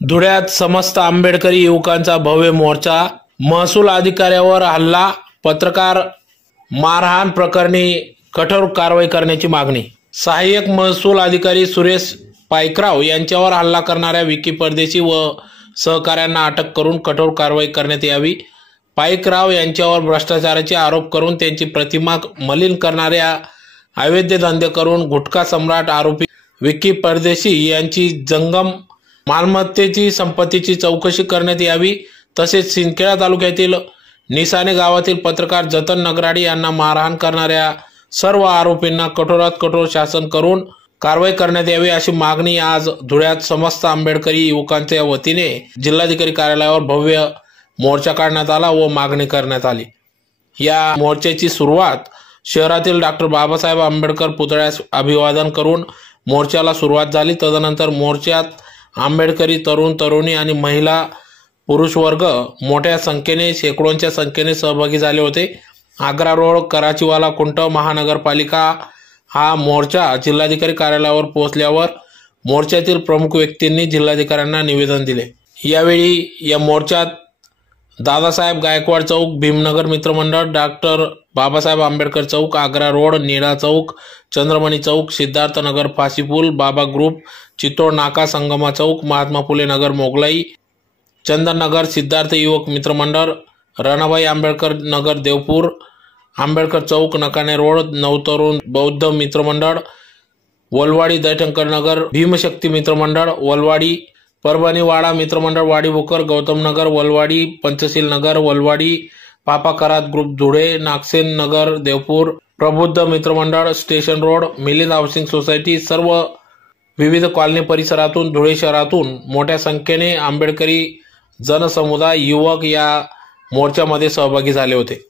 धुळ्यात समस्त आंबेडकरी युवकांचा भव्य मोर्चा, महसूल अधिकाऱ्यावर हल्ला, पत्रकार मारहाण प्रकरणी कठोर कारवाई करण्याची मागणी। सहाय्यक महसूल अधिकारी सुरेश पायकराव यांच्यावर हल्ला करणाऱ्या विकी परदेशी व सहकाऱ्यांना अटक करून कठोर कारवाई करण्यात यावी। पायकराव यांच्यावर भ्रष्टाचाराचे आरोप करून त्यांची प्रतिमा मलिन करणाऱ्या अवैध धंदे करून गुटखा सम्राट आरोपी विकी परदेशी यांची जंगम मालमत्तेची संपत्तीची चौकशी करण्यात यावी। तसेच सिंदखेडा तालुक्यातील निसाणे गावातील पत्रकार जतन नगराडी यांना मारहाण करणाऱ्या सर्व आरोपींना कठोरात कठोर शासन करून कारवाई करण्यात यावी अशी मागणी आज धुळ्यात समस्त आंबेडकरी युवकांच्या वतीने जिल्हाधिकारी कार्यालयावर भव्य मोर्चा काढण्यात आला व मागणी करण्यात आली। या मोर्चाची सुरुवात शहरातील डॉक्टर बाबासाहेब आंबेडकर पुतळ्यास अभिवादन करून मोर्चाला सुरुवात झाली। तदनंतर मोर्चात आंबेडकरी तरुण तरुणी आणि महिला पुरुष वर्ग मोठ्या संख्येने शेकडोंच्या संख्येने सहभागी झाले होते। आग्रा रोड कराचीवाला कुंट महानगरपालिका हा मोर्चा जिल्हाधिकारी कार्यालयावर पोहोचल्यावर मोर्चातील प्रमुख व्यक्तींनी जिल्हाधिकाऱ्यांना निवेदन दिले। यावेळी या मोर्चात दादासाहेब गायकवाड चौक, भीमनगर मित्रमंडळ, डॉक्टर बाबासाहेब आंबेडकर चौक, आग्रा रोड, नीडा चौक, चंद्रमणी चौक, सिद्धार्थ नगर फाशीपूल, बाबा ग्रुप, चित्तोड नाका, संगमा चौक, महात्मा फुले नगर मोगलाई, चंदन नगर, सिद्धार्थ युवक मित्रमंडळ, रणाबाई आंबेडकर नगर देवपूर, आंबेडकर चौक, नकाने रोड, नवतरुण बौद्ध मित्रमंडळ, वलवाडी दैठणकर नगर, भीमशक्ती मित्रमंडळ, वलवाडी, परभणी वाडा मित्रमंडळ, वाडी भोकर, गौतम नगर, वलवाडी, पंचशील नगर, वलवाडी, पापा करात ग्रुप धुळे, नागसेन नगर देवपूर, प्रबुद्ध मित्रमंडळ, station road, Milind housing society, सर्व विविध कॉलनी परिसरातून धुळे शहरातून मोठ्या संख्येने आंबेडकरी जनसमुदाय युवक या मोर्चामध्ये सहभागी झाले होते।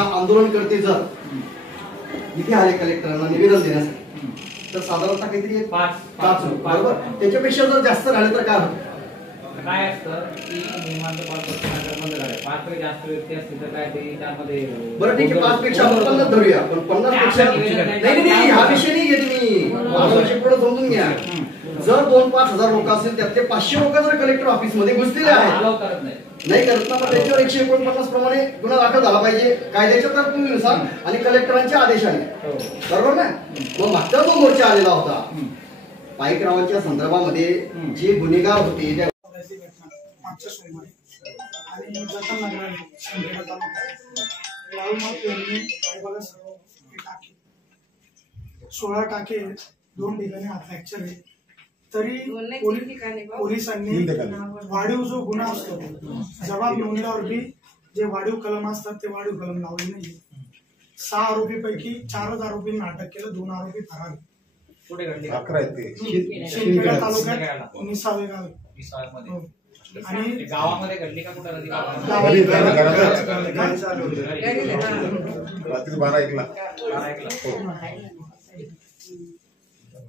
आता आंदोलनकर्ते जर इथे आले कलेक्टरांना निवेदन देण्यासाठी तर साधारणतः काहीतरी 5 बरोबर, त्याच्यापेक्षा जर जास्त राहिले तर काय होतं? काय असतं की नियमांचं पालन 5 जास्त व्यक्ती असतील तर काय ते त्यामध्ये बरं ठीक आहे, 5 पेक्षा आपण 50 धरूया, पण 50 पेक्षा नाही हा विषय नाही घेत मी, माझा विषय पुढे समजून घ्या. जर 2-5 हजार लोक असतील त्यातले 500 लोक जर कलेक्टर ऑफिस मध्ये घुसलेले आहेत नाही करत ना, पण त्याच्यावर 149 प्रमाणे गुन्हा दाखल झाला पाहिजे कायद्याच्या तरतुदीनुसार आणि कलेक्टरांच्या आदेशाने, बरोबर ना? मग मागचा जो मोर्चा आलेला होता पाईकरावांच्या संदर्भामध्ये जे गुन्हेगार होते त्या मागच्या सोमवारी आणि जतन नगराने संघटना तालुक्यात राहुल माप यांनी बघा सर्व टाके 16 टाके 2 ठिकाणी हा फ्रॅक्चर आहे. तरी पोलिसांनी वाढीव जो गुन्हा असतो जबाब नोंदल्यावर बी जे वाढीव कलम असतात ते वाढीव कलम लावले नाही. 6 आरोपीपैकी 4 आरोपींना अटक केलं, 2 आरोपी फरार. कुठे घडले? शिंदखेडा तालुक्यात निसावे गाव आणि गावामध्ये घडली का कुठे?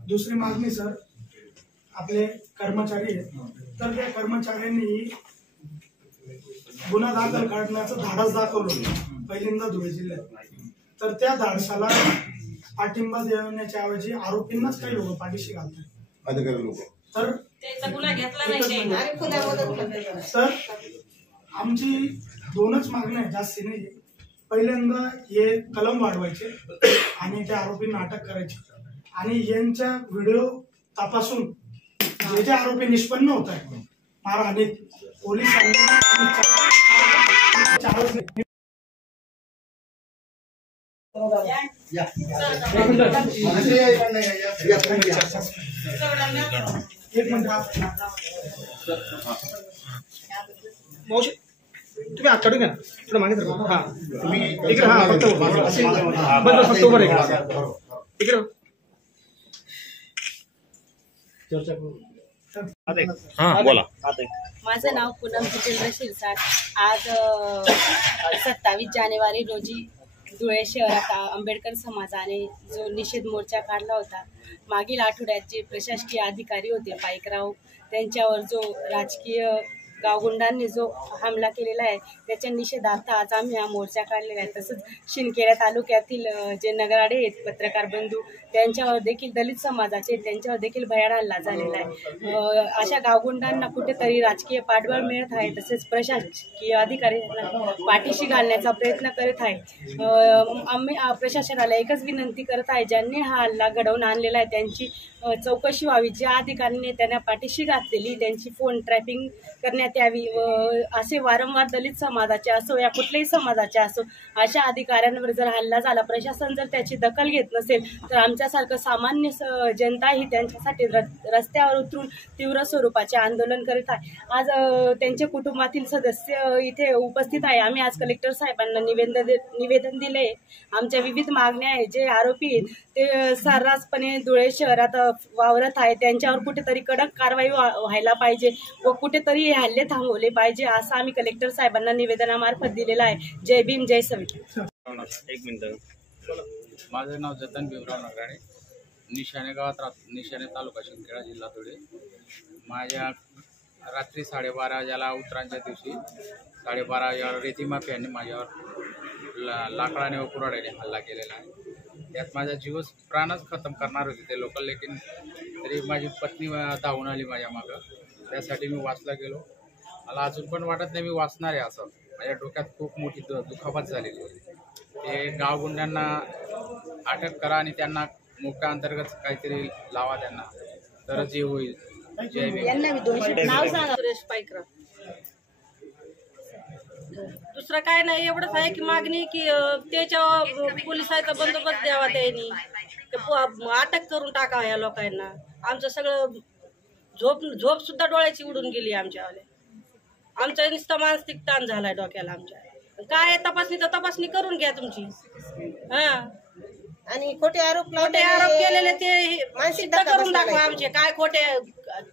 दुसरी मागणी सर, आपले कर्मचारी आहेत तर त्या कर्मचाऱ्यांनी गुन्हा दाखल करण्याचं धाडस दाखवलं पहिल्यांदा धुळे जिल्ह्यात, तर त्या धाडसाला पाठिंबा देण्याच्या ऐवजी आरोपींनाच काही लोक पाठीशी घालतात अधिकारी लोक. तर सर आमची 2च मागण्या आहेत, जास्ती नाही. पहिल्यांदा हे कलम वाढवायचे आणि त्या आरोपींना अटक करायची आणि यांच्या व्हिडिओ तपासून जे आरोपी निष्पन्न होत आहेत मारहाणीत पोलिसांनी एक मिनिट तुम्ही हात काढून घ्या थोडं मागे तर हा इकडे हा फक्त बंद फक्त उभं इकडे बोला. माझं नाव पूनम जितेंद्र शिरसाट. आज 27 जानेवारी रोजी धुळे शहरात आंबेडकर समाजाने जो निषेध मोर्चा काढला होता, मागील आठवड्यात जे प्रशासकीय अधिकारी होते पाईकराव त्यांच्यावर जो राजकीय गावगुंडांनी जो हमला केलेला आहे त्याच्या निषेधार्थ आज आम्ही हा मोर्चा काढलेला आहे. तसंच शिंदखेडा तालुक्यातील जे नगराडे आहेत पत्रकार बंधू त्यांच्यावर देखील दलित समाजाचे त्यांच्यावर देखील भयाड हल्ला झालेला आहे. अशा गावगुंडांना कुठेतरी राजकीय पाठबळ मिळत आहे, तसेच प्रशासकीय अधिकाऱ्यांना पाठीशी घालण्याचा प्रयत्न करत आहे. आम्ही प्रशासनाला एकच विनंती करत आहे, ज्यांनी हा हल्ला घडवून आणलेला आहे त्यांची चौकशी व्हावी, ज्या अधिकाऱ्यांनी त्यांना पाठीशी घातलेली त्यांची फोन ट्रॅपिंग करण्यात यावी. असे वारंवार दलित समाजाचे असो या कुठल्याही समाजाचे असो अशा अधिकाऱ्यांवर जर हल्ला झाला, प्रशासन जर त्याची दखल घेत नसेल तर आमच्यासारखं सामान्य जनता ही त्यांच्यासाठी रस्त्यावर उतरून तीव्र स्वरूपाचे आंदोलन करीत आहे. आज त्यांचे कुटुंबातील सदस्य इथे उपस्थित आहे. आम्ही आज कलेक्टर साहेबांना निवेदन दिले. आमच्या विविध मागण्या आहेत. जे आरोपी आहेत ते सर्रासपणे धुळे शहरात वावरत आहे त्यांच्यावर कुठेतरी कडक कारवाई व्हायला पाहिजे व कुठेतरी हे हल्ले थांबवले पाहिजे असं आम्ही कलेक्टर साहेबांना निवेदनामार्फत दिलेलं आहे. जय भीम जय संविधान. एक मिनिट. माझं नाव जतन भीमराव नगराडे, निशाणे गावात राहतो, निशाणे तालुका शिंदखेडा जिल्हा धुळे. माझ्या रात्री 12:30 याला उत्तरांच्या दिवशी 12:30 या रेती माफियांनी माझ्यावर लाकडाने व कुऱ्हाडीने हल्ला केलेला आहे. त्यात माझा जीवच प्राणच खतम करणार होते ते लोक, लेकिन तरी माझी पत्नी धावून आली माझ्या मागं. त्यासाठी मी वाचला गेलो. मला अजून पण वाटत नाही मी वाचणार आहे असं. माझ्या डोक्यात खूप मोठी दुखापत झालेली होती. ते गावगुंड्यांना अटक करा आणि त्यांना मोक्या अंतर्गत काहीतरी लावा त्यांना, तरच हे होईल. जय भीम. नाव सांगा. सुरेश पाईकराव. दुसरं काय नाही, एवढंच आहे की मागणी की त्याच्या पोलिसांचा बंदोबस्त द्यावा, त्यांनी अटक करून टाकावं या लोकांना. आमचं सगळं झोप सुद्धा डोळ्याची उडून गेली आमच्यावाले. आमचा नुसता मानसिक ताण झालाय डोक्याला आमच्या. काय तपासणी तर तपासणी करून घ्या तुमची. हा आणि खोटे आरोप केलेले ते मानसिक सिद्ध करून दाखवा. आमचे काय खोटे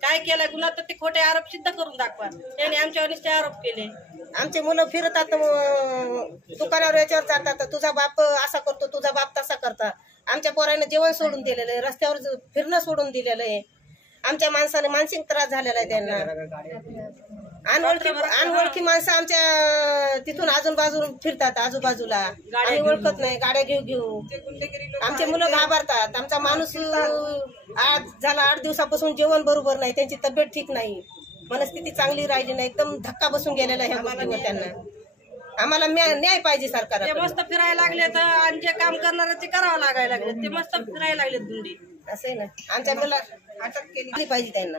काय केलं गुन्हा तर ते खोटे आरोप सिद्ध करून दाखवा. त्यांनी आमच्यावर नुसते आरोप केले. आमचे मुलं फिरतात दुकानावर याच्यावर जातात, तुझा बाप असा करतो, तुझा बाप तसा करता. आमच्या पोरांना जेवण सोडून दिलेलं आहे, रस्त्यावर फिरणं सोडून दिलेलं आहे. आमच्या माणसाने मानसिक त्रास झालेला आहे त्यांना. अनोळखी माणसं आमच्या तिथून बाजून फिरतात आजूबाजूला, आम्ही ओळखत नाही, गाड्या घेऊ. आमचे मुलं घाबरतात. आमचा माणूस झाला 8 दिवसापासून जेवण बरोबर नाही, त्यांची तब्येत ठीक नाही, मनस्थिती चांगली राहिली नाही, एकदम धक्का बसून गेलेला ह्या गोष्टीवर. त्यांना आम्हाला न्याय पाहिजे सरकार. ते मस्त फिरायला लागले तर आणि जे काम करणार ते करावं लागायला लागले. ते मस्त फिरायला लागले गुंडी. असं आहे ना, आमच्या मुला अटक केली पाहिजे त्यांना.